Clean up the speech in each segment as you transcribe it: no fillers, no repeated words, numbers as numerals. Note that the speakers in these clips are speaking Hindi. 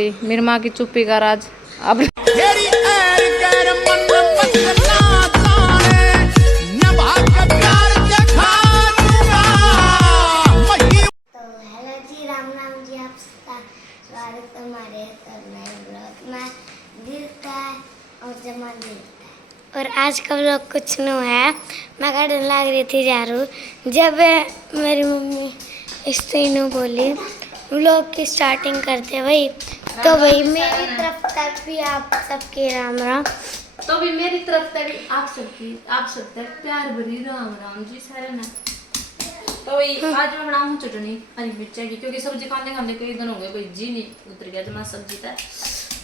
मेरी माँ की चुप्पी का राज अब हेलो जी, राम राम जी। आप सबका स्वागत है हमारे नए ब्लॉग में। दिल का और जमा दिल का। और आज का ब्लॉग कुछ नहीं है। मैं गार्डन लाग रही थी झाड़ू, जब मेरी मम्मी इस तीनों बोली ब्लॉग की स्टार्टिंग करते भाई, तो भाई मेरी तरफ तक भी आप सबके राम राम। तो भी मेरी तरफ तक आप सब तक प्यार भरी राम राम जी सारे ना। तो आज मैं बनाऊं चटनी हरी मिर्चा की, क्योंकि सब्जी खाने खाने कई दिन हो गए भाई, जी नहीं उतर गया जमा सब्जी था।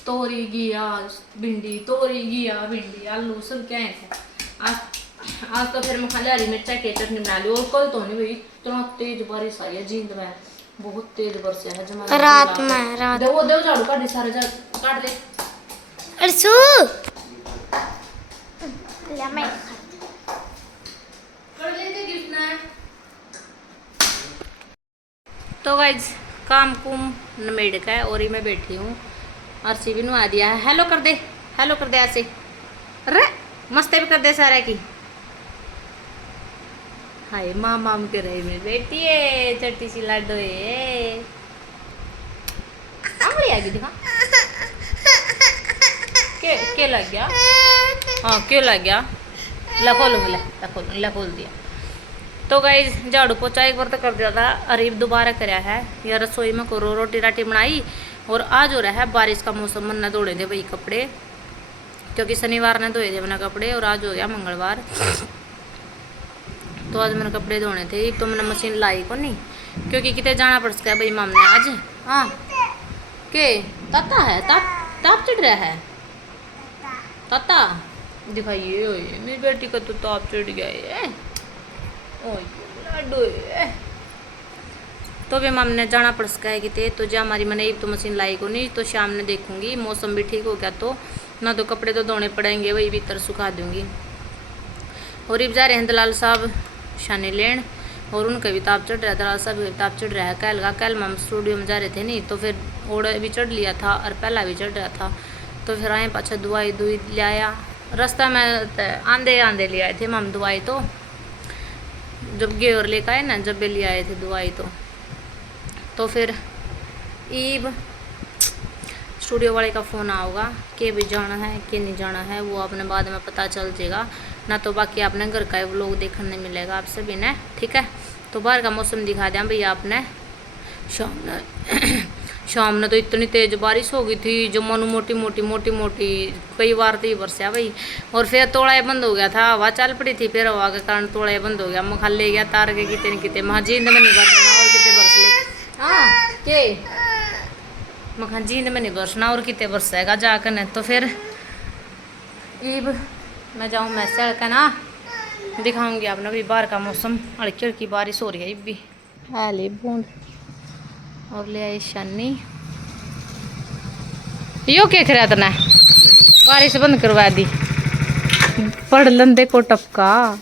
तोरी घिया भिंडी आलू सब क्या है आज तो फिर मैं खाली हरी मिर्चा की चटनी बना ली। और कल तो नहीं भाई, इतना तेज बारिश आई है जींद में, बहुत तेज बरसे है जमा रात में दो झाड़ू काट सारे काट ले अरसू मैं तो गाइज काम कुम नमेड़ का है और ही मैं बैठी हूँ। अर्सी भी नुआ दिया है। हेलो कर दे ऐसे। अरे मस्ते भी कर दे सारे की। हाय माम के रही मेरी बेटी है, चट्टी सी लाडो है। आंगली आ गई दिखा के लग गया। हाँ क्यों लग गया। खोल दिया। तो गाइज झाड़ू पोछा एक बार तो कर दिया था, अरीब दोबारा कराया है। या रसोई में करो रोटी राटी बनाई। और आज हो रहा है बारिश का मौसम, मन ने धोड़े थे वही कपड़े, क्योंकि शनिवार ने धोए थे मैंने कपड़े और आज हो गया मंगलवार। तो आज मैंने कपड़े धोने थे, तो मैंने मशीन लाई को नहीं, क्योंकि कितने जाना पड़ सकता है भाई माम ने आज। हाँ के ताता है ताप चढ़ रहा है ताता दिखाइए। मेरी बेटी का तो ताप चढ़ गया है। तो भी मम ने जाना पड़ सका है कि तो जा हमारी मैंने तो मशीन लाई को नहीं, तो शाम ने देखूंगी मौसम भी ठीक हो गया तो ना तो कपड़े तो धोने पड़ेंगे, वही भीतर सुखा दूंगी। और इब जा रहे हैं दलाल साहब शानी लेन, और उनका भी ताप चढ़ रहा है। दलाल साहब भी ताप चढ़ रहा है। कल मम स्टूडियो में जा रहे थे नहीं, तो फिर ओढ़ भी चढ़ लिया था और पहला भी चढ़ रहा था। तो फिर आए पाछा दवाई ले आया, रास्ता में आंधे ले आए थे मम दवाई। जब गे और लेकर आए ना, जब भी ले आए थे दवाई तो फिर ईब स्टूडियो वाले का फ़ोन आओगा कि भी जाना है कि नहीं जाना है, वो आपने बाद में पता चल जाएगा ना। तो बाकी आपने घर का व्लॉग देखने नहीं मिलेगा आप सभी ने, ठीक है। तो बाहर का मौसम दिखा दिया भैया आपने। शाम ने तो इतनी तेज बारिश हो गई थी जो मनु मोटी कई बार तो ही बरसा भाई। और फिर तोड़ा बंद हो गया था, हवा चल पड़ी थी, फिर हवा के कारण तोड़ा बंद हो गया। मखा ले गया तार के कितने न कितने महा जींद में नहीं बरसना और कितने बरस ले। हाँ के मखा जींद में नहीं बरसना और कितने बरसेगा जाकर न। तो फिर ईब मैं जाऊँ मैसे का ना दिखाऊंगी आपने भी बाहर का मौसम। हल्की हल्की बारिश हो रही है ईब भी है ले बूंद। और ले आई शानी यो के खरा तना बारिश बंद करवा दी। पढ़ लंदे को टपका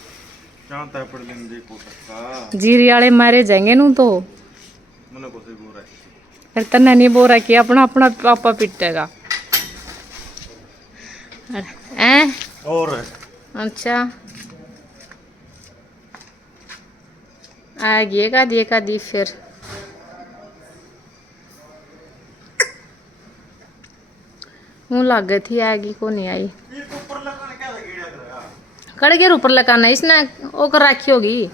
जीरी वाले मारे जाएंगे नू तो फिर तना नहीं बोरा कि अपना अपना पापा पिटेगा। और अच्छा आगे का दी फिर मुँह लग गई थी, आएगी को नहीं आई। कड़ गया ऊपर लगाना इसने वो कर रखी होगी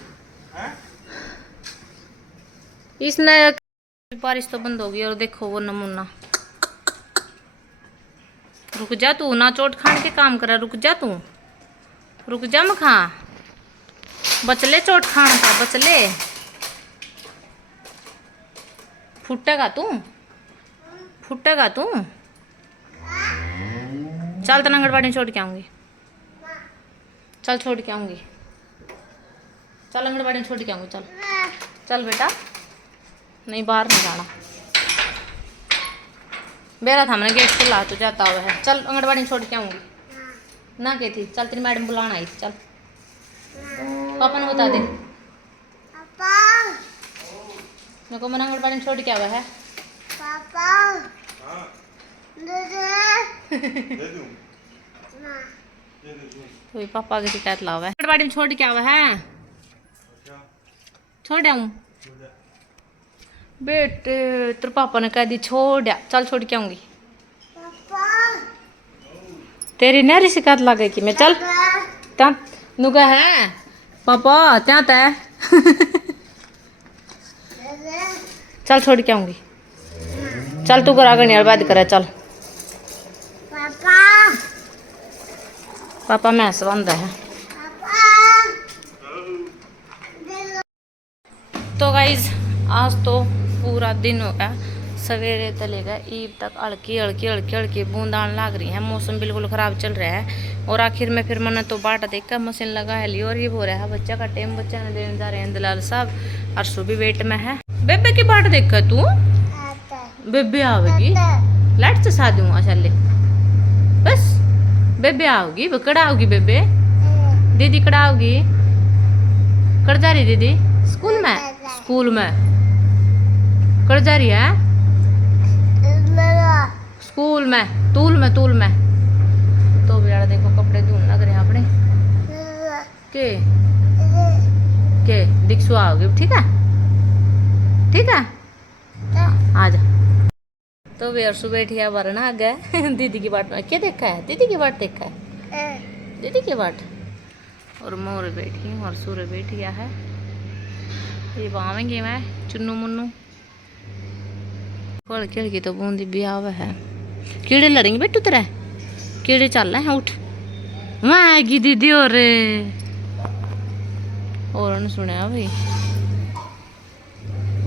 इसने। बारिश तो बंद होगी और देखो वो नमूना। रुक जा तू ना चोट खान के काम करा, रुक जा मखा बचले चोट खान का बचले। फुटेगा तू चल तना आंगनबाड़ी छोड़ के आऊंगी। चल छोड़ के आऊंगी, चल आंगनबाड़ी छोड़ के आऊंगी। चल बेटा, नहीं बाहर नहीं जाना। बेरा था मैंने गेट खुला तो जाता हुआ है। चल आंगनबाड़ी छोड़ के आऊंगी ना कहती। चल तेरी मैडम बुलाना आई। चल पापा ने बता दे मेरे को, मैंने आंगनबाड़ी छोड़ के आवा है। पापा तो ये पापा की शिकायत लावा है बाड़ी में छोड़ के आवा है छोड़ आऊं बेटे तेरे पापा ने कह दी छोड़ चल छोड़ के आऊंगी तेरी नहरी शिकायत लगे कि मैं चल त्या नुका है पापा त्या तय चल छोड़ के आऊंगी चल तू करा गणी बात करे चल पापा मैस बंदा है तो गाइज आज तो पूरा दिन हो गया सवेरे तले गए ईद तक हल्की हल्की हल्की हल्की बूंदान लाग रही है मौसम बिल्कुल ख़राब चल रहा है और आखिर में फिर मैंने तो बाटा देखकर मशीन लगा है ली और ये हो रहा है बच्चा का टाइम बच्चा ने देने जा रहे हैं दलाल साहब अर्शु भी वेट में है बेबे की बाट देखा तू बेबे आवेगी लाइट से सा दूँ चले बस बेबे आओगी कड़ा आओगी बेबे दीदी कड़ा आओगी कड़ जा रही दीदी स्कूल में कड़ जा रही है स्कूल में तूल में तो बेड़ा देखो कपड़े धोने लग रहे हैं अपने के दिखसु आओगे ठीक है आ जा तो वे अर्शु बैठी है वरना आ गया दीदी की बाट में क्या देखा है दीदी की बाट देखा है दीदी की बाट और मोर बैठी हूँ और सूर्य बैठ गया है ये बावेंगे मैं चुन्नू मुन्नू खोल खिड़की तो बूंदी भी आवा है कीड़े लड़ेंगे बेटू तेरा कीड़े चल रहे हैं उठ वहाँ आएगी दीदी और सुने भाई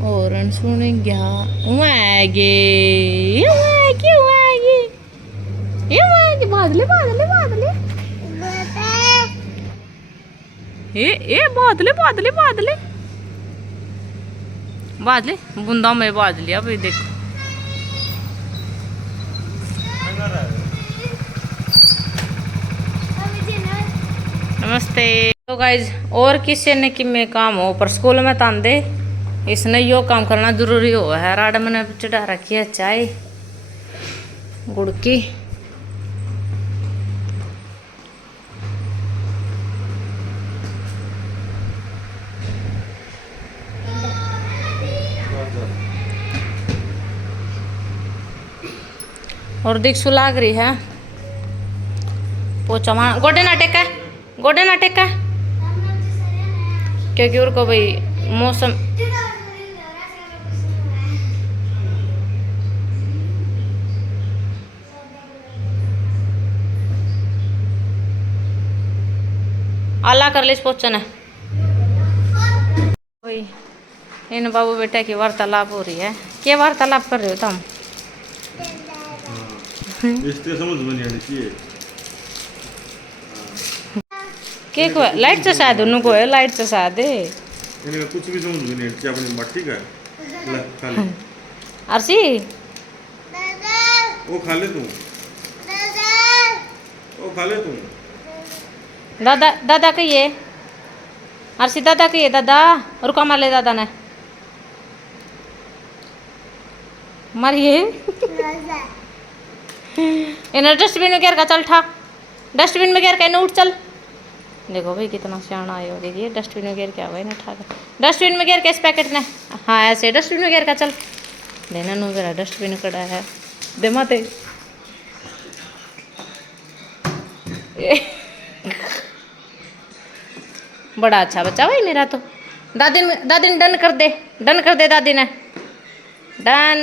और सुने गया वहाँ आएगी बादले बादले बूंदा में बादले भाई देखो नमस्ते तो गाइज और किसी ने कि में काम हो पर स्कूल में तांदे इसने यो काम करना जरूरी हो है राड मैंने चढ़ा रखी है चाय गुड़ की और दिक्सु लाग रही है पोचा मार गोडे ना टेका क्योंकि उनको भाई मौसम आला कर ले पोचन है वही इन बाबू बेटा की वार्तालाप हो रही है क्या वार्तालाप कर रहे हो तुम इसके समझ में नहीं आनी चाहिए के को लाइट से शायद उनको है लाइट से शायद है इन्हें कुछ भी समझ में नहीं आनी चाहिए अपनी मट्टी का ले खा ले अर्शी वो खा ले तू वो खा ले तू दादा कहिए अर्शी दादा कहिए दादा रुका मार ले दादा ने मारिए इन्हें डस्टबिन में घेर का चल ठा डस्टबिन में घेर का इन्हें उठ चल देखो भाई कितना सियाना है देखिए डस्टबिन में घेर क्या हुआ इन्हें ठा डस्टबिन में घेर के इस पैकेट ने हाँ ऐसे डस्टबिन में घेर का चल देना नो जरा डस्टबिन कड़ा है दे माते बड़ा अच्छा बच्चा भाई मेरा तो दादी ने डन कर दे दादी ने डन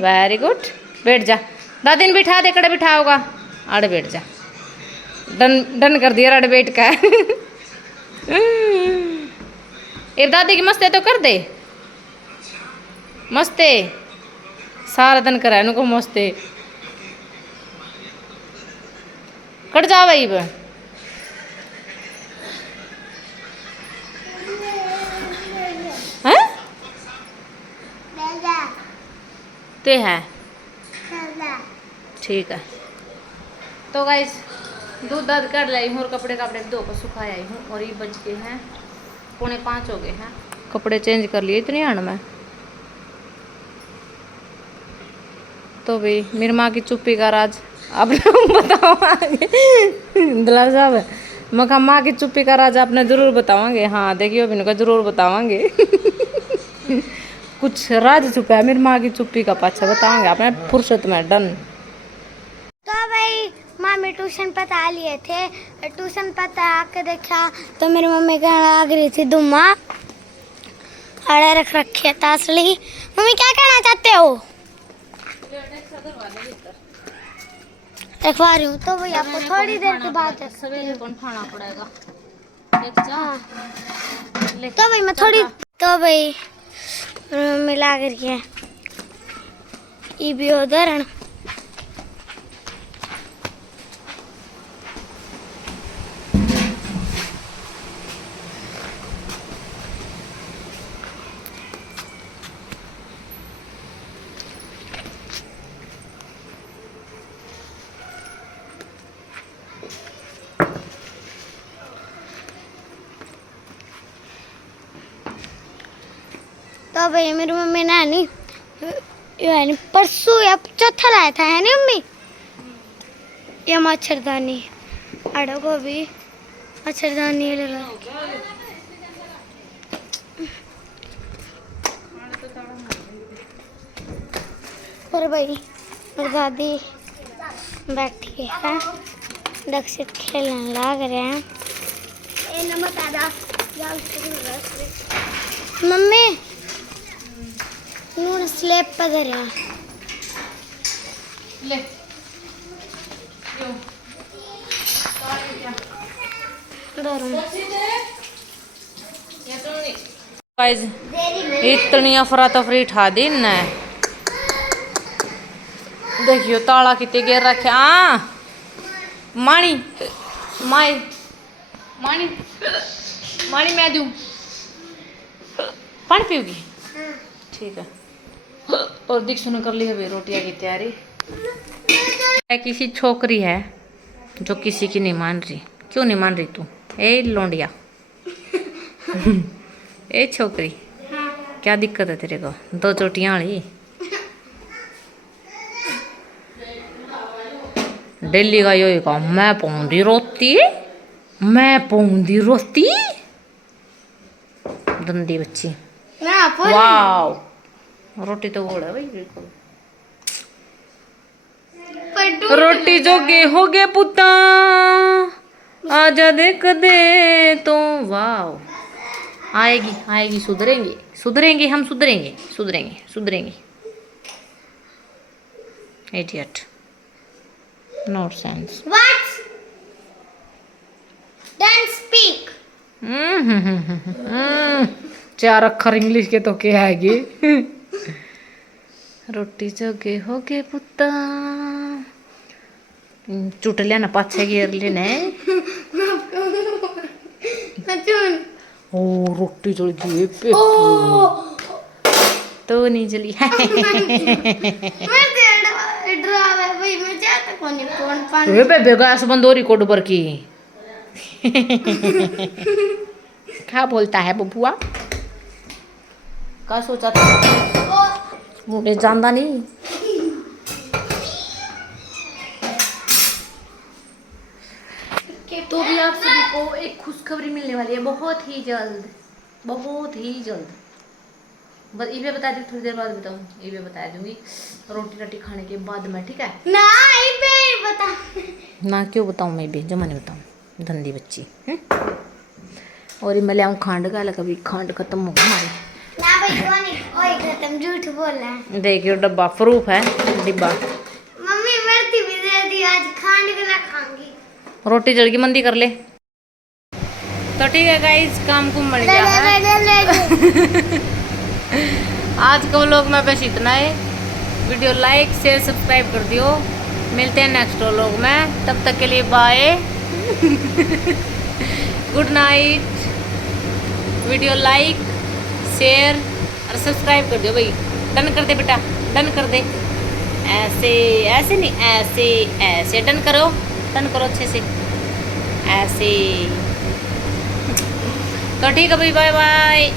वेरी गुड बैठ जा दादी ने बिठा दे कड़े बिठा होगा आड़े बैठ जा डन कर दिया अड़ बैठ का एक दादी की मस्ते तो कर दे मस्ते सारा दिन करा इनको मस्ते कट जा भाई ते है ठीक है तो गाइस दूध दाद कर लाई हूँ और कपड़े धो कर सुखाए आई हूँ और ये बज गए हैं 4:45 हो गए हैं कपड़े चेंज कर लिए इतनी आन में तो भाई मेरी माँ की चुप्पी का राज आपने बताओ आगे दलाल साहब मखा माँ की चुप्पी का राज आपने जरूर बताओगे। हाँ देखियो अभी का जरूर बताओगे कुछ राज छुपा है मेरी माँ की चुप्पी का पाछा बताओगे आपने फुर्सत में डन। तो भाई मम्मी ट्यूशन पता लिए थे, ट्यूशन पता आके देखा तो मेरी मम्मी कहने लग रही थी दुम्मा अड़े रख रखी है तासली। मम्मी क्या कहना चाहते हो? रखवा रही हूँ तो भाई आपको थोड़ी देर के बाद सवेरे कौन खाना पड़ेगा। हाँ तो भाई मैं थोड़ी तो भाई मम्मी ला रही है ये भी उदाहरण। तो भाई मेरी मम्मी ने नहीं परसों या चौथा लाया था है नहीं मम्मी ये मच्छरदानी आड़ो को भी मच्छरदानी लगा और भाई मेरी दादी बैठी है दक्षित खेलने लग रहे हैं। मम्मी नून स्लेब पर धरे ले गाइस इतनी अफरा तफरी ठा दी न देखियो ताला कितने गिर रखे। आ माणी माई माणी माणी मैं दूं पानी पियोगी ठीक है। और दीक्षु ने कर ली है रोटियां की तैयारी। किसी छोकरी है जो किसी की नहीं मान रही। क्यों नहीं मान रही तू ए लोंडिया ए छोकरी क्या दिक्कत है तेरे को? दो चोटियां वाली डेली का यो का मैं पाऊंगी रोटी मैं पाऊंगी रोटी गंदी बच्ची। वाह रोटी तो गोड़ है भाई बिल्कुल। रोटी जोगे हो गए पुता आजा देख दे तो। वाह आएगी आएगी सुधरेंगे सुधरेंगे हम सुधरेंगे सुधरेंगे सुधरेंगे। Idiot no sense. What? Then speak. चार अक्षर इंग्लिश के तो क्या आएगी। रोटी जोगे हो गए पुत्ता चुट लेना पाछे गिर लेना ओ रोटी जल गई पे तो नहीं जली बेबे गैस बंद हो रही कोड पर की क्या बोलता है बबुआ? क्या सोचा था मुझे जानता नहीं। तो भी आप सभी को एक खुशखबरी मिलने वाली है बहुत ही जल्द बहुत ही जल्द। बस ये बता दी थोड़ी देर बाद बताऊँ ये बता दूंगी रोटी रोटी खाने के बाद में ठीक है ना बता ना क्यों बताऊँ मैं भी जमा नहीं बताऊँ धंधी बच्ची और मैं ले आऊँ खांड का कभी खांड खत्म हो गया हमारी ना भाई वो नहीं ओए खत्म झूठ बोल रहा है। देखियो डब्बा प्रूफ है डिब्बा। मम्मी मरती भी दे दी आज खांड के ना खाऊंगी रोटी जल की मंदी कर ले तो ठीक है गाइस काम कुम बन गया है। आज का व्लॉग में बस इतना है। वीडियो लाइक शेयर सब्सक्राइब कर दियो। मिलते हैं नेक्स्ट व्लॉग में तब तक के लिए bye good night. Video like share और सब्सक्राइब कर दियो भाई डन कर दे बेटा डन कर दे। ऐसे ऐसे नहीं ऐसे ऐसे डन करो अच्छे से ऐसे तो ठीक है भाई बाय बाय।